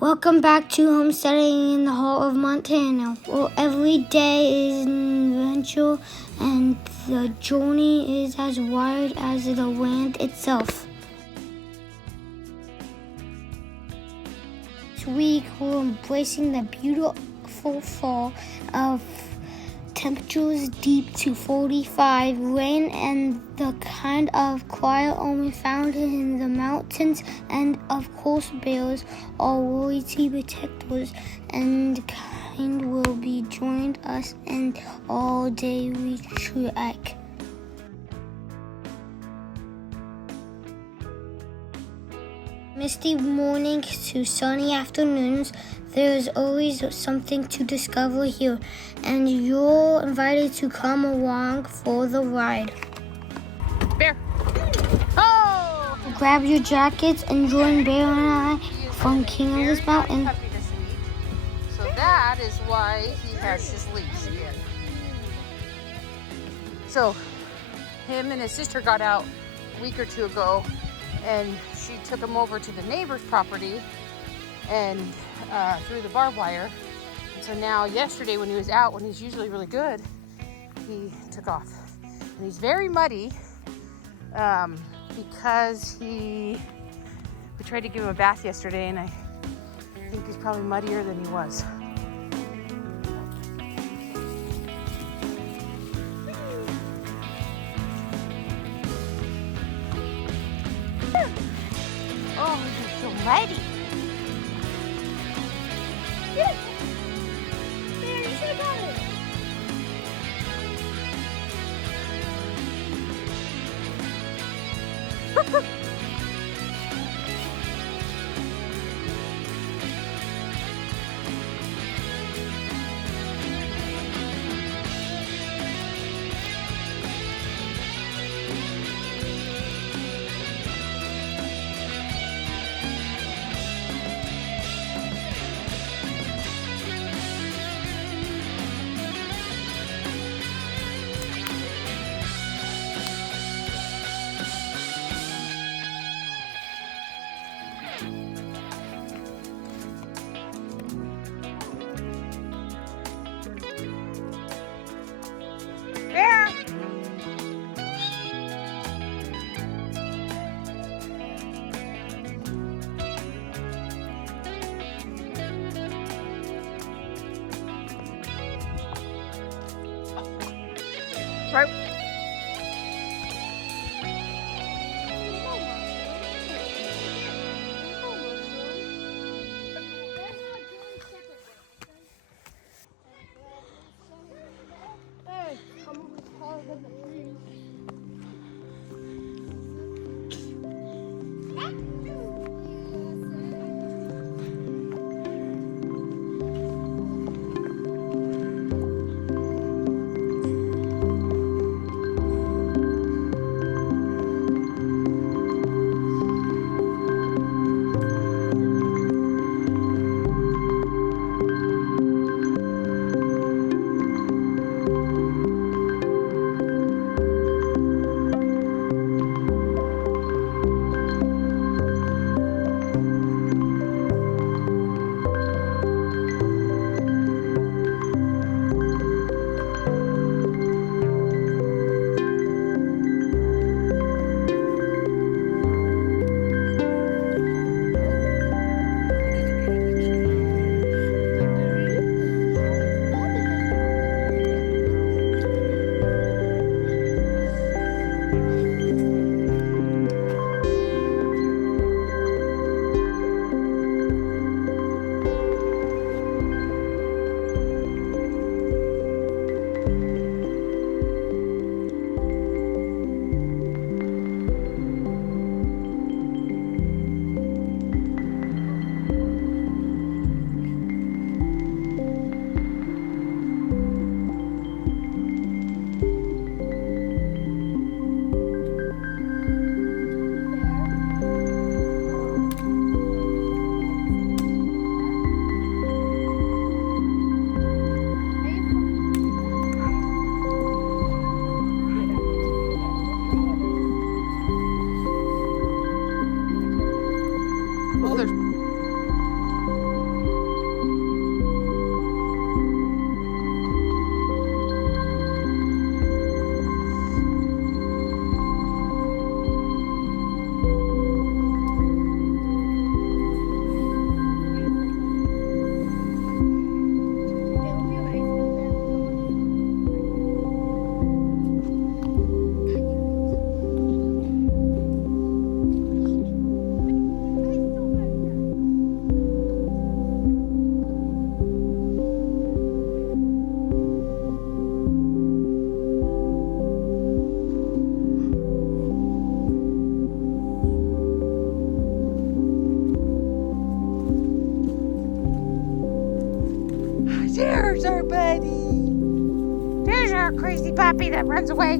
Welcome back to Homesteading in the Heart of Montana, where every day is an adventure and the journey is as wide as the land itself. This week we're embracing the beautiful fall of temperatures deep to 45, rain, and the kind of quiet only found in the mountains, and of course bears, our royalty protectors and kind, will be joined us in all day we trek. Misty mornings to sunny afternoons, there is always something to discover here, and you're invited to come along for the ride. Bear! Oh! Grab your jackets and join Bear and I from King of this Mountain. So that is why he has his leash. So him and his sister got out a week or two ago, and she took him over to the neighbor's property and through the barbed wire. And so now yesterday when he was out, when he's usually really good, he took off. And he's very muddy because we tried to give him a bath yesterday, and I think he's probably muddier than he was. Oh, he's so muddy. Bear! Right. Oh, there's There's our buddy. There's our crazy puppy that runs away.